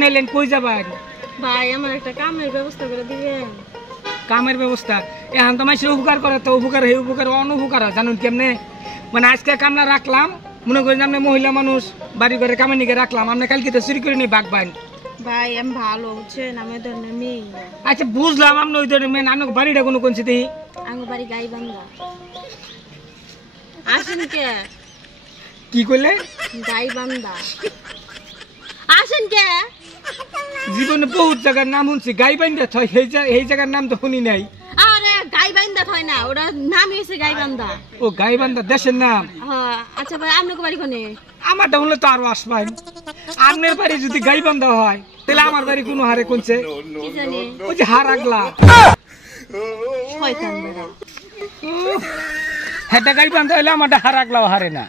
নাইলেন কই যাবেন? ভাই আমার একটা কামের ব্যবস্থা করে দিবেন। কামের ব্যবস্থা? এখন তো মানুষের উপকার করে, তো উপকার হে উপকার অনুপকার হয় জানুন কেমনে? মানে আজকে কামনা রাখলাম, মনে করেন আপনি মহিলা মানুষ বাড়ি ঘরে কামের নিকে রাখলাম, আপনি কালকে তো চুরি করে নিয়ে বাগবান। ভাই আমি ভালো বুঝছেন, আমি ওই ধরনের মেয়ে না। আচ্ছা বুঝলাম আপনি ওই ধরনের মেন, আপনার বাড়িটা কোনো কোন সিটি? আমার বাড়ি গাইবান্ধা। আসেন কে? কি করলে? গাইবান্ধা। আসেন কে? জীবনে বহুত জায়গার নাম শুনছি, গাইবান্ধা থয় এই জায়গার নাম তো শুনি নাই। আরে গাইবান্ধা হয় না, ওটা নাম হয়েছে গাইবান্ধা। ও গাইবান্ধা দেশের নাম? হ্যাঁ। আচ্ছা ভাই আপনার বাড়ি কোনে? আমারটা হলে তো আরো আসবাই। আপনার বাড়ি যদি গাইবান্ধা হয় তাহলে আমার বাড়ি কোনো হারে কোনছে? কি জানি? ওই যে হারাগলা। শয়তান বেড়া। হ্যাঁ গাইবান্ধা হলে আমারটা হারাগলাও হারে না।